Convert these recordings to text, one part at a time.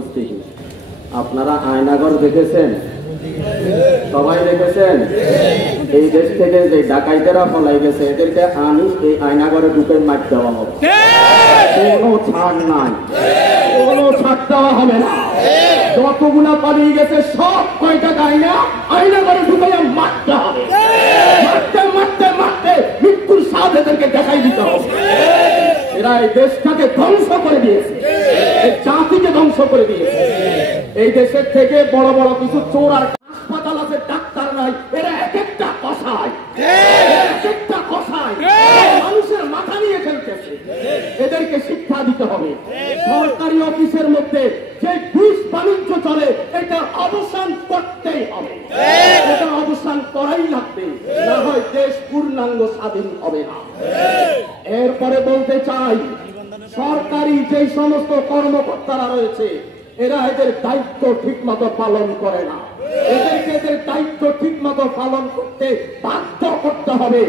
উপস্থিতি, আপনারা আয়নাঘর দেখেছেন? সবাই দেখেছেন? এই দেশ থেকে যে ডাকাইতেরা পলাই গেছে এদেরকে আমি এই আয়নাঘরে ঢুকে মার দেওয়া হবে, কোনো ছাড় নাই, কোনো ছাড় দেওয়া হবে না। যতগুলা পালিয়ে গেছে সব কয়টা গাইনা আয়নাঘরে ঢুকে মারতে হবে, মারতে মারতে মারতে মৃত্যুর স্বাদ এদেরকে দেখাই দিতে হবে। এরা এই দেশটাকে ধ্বংস করে দিয়েছে, এই জাতিকে ধ্বংস করে দিয়েছে। এই দেশের থেকে বড় বড় কিছু চোর আর হাসপাতাল আছে, ডাক্তার নাই, এরা এক একটা কষায়, এক একটা কষায় মানুষের মাথা নিয়ে খেলতেছে। এদেরকে শিক্ষা দিতে হবে। সরকারি অফিসের মধ্যে যে ঘুষ বাণিজ্য চলে এটা অবসান করতেই হবে, এটা অবসান করাই লাগবে, না হয় দেশ পূর্ণাঙ্গ স্বাধীন হবে না। এরপরে বলতে চাই, সরকারি যে সমস্ত কর্মকর্তারা রয়েছে এরা এদের দায়িত্ব ঠিক মতো পালন করে না, এদেরকে এদের দায়িত্ব ঠিক মতো পালন করতে বাধ্য করতে হবে।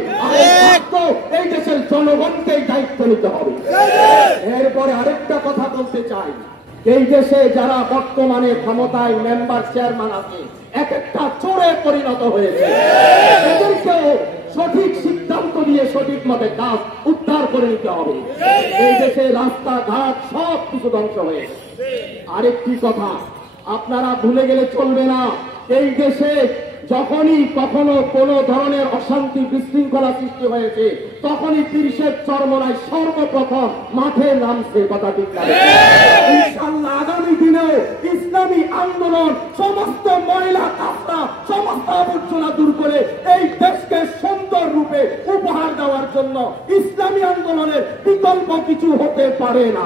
এই দেশের জনগণকে দায়িত্ব নিতে হবে। এরপরে আরেকটা কথা বলতে চাই, এই দেশে যারা বর্তমানে ক্ষমতায় মেম্বার চেয়ারম্যান আছে এক একটা চোরে পরিণত হয়েছে, এদেরকেও সঠিক সিদ্ধান্ত দিয়ে সঠিক মতে কাজ উদ্ধার করে নিতে হবে। এই দেশে রাস্তাঘাট সব কিছু ধ্বংস হয়েছে। আরেকটি কথা আপনারা ভুলে গেলে চলবে না, এই দেশে যখনই কখনো কোন ধরনের অশান্তি বিশৃঙ্খলা সৃষ্টি হয়েছে তখনই তিরিশের চরমনায় সর্বপ্রথম মাঠে নামছে। কথা ঠিক লাগে? ইনশাআল্লাহ আগামী দিনেও ইসলামী আন্দোলন সমস্ত ময়লা কাপড়া সমস্ত আবর্জনা দূর করে এই দেশকে সুন্দর রূপে উপহার দেওয়ার জন্য ইসলামী আন্দোলনের বিকল্প কিছু হতে পারে না।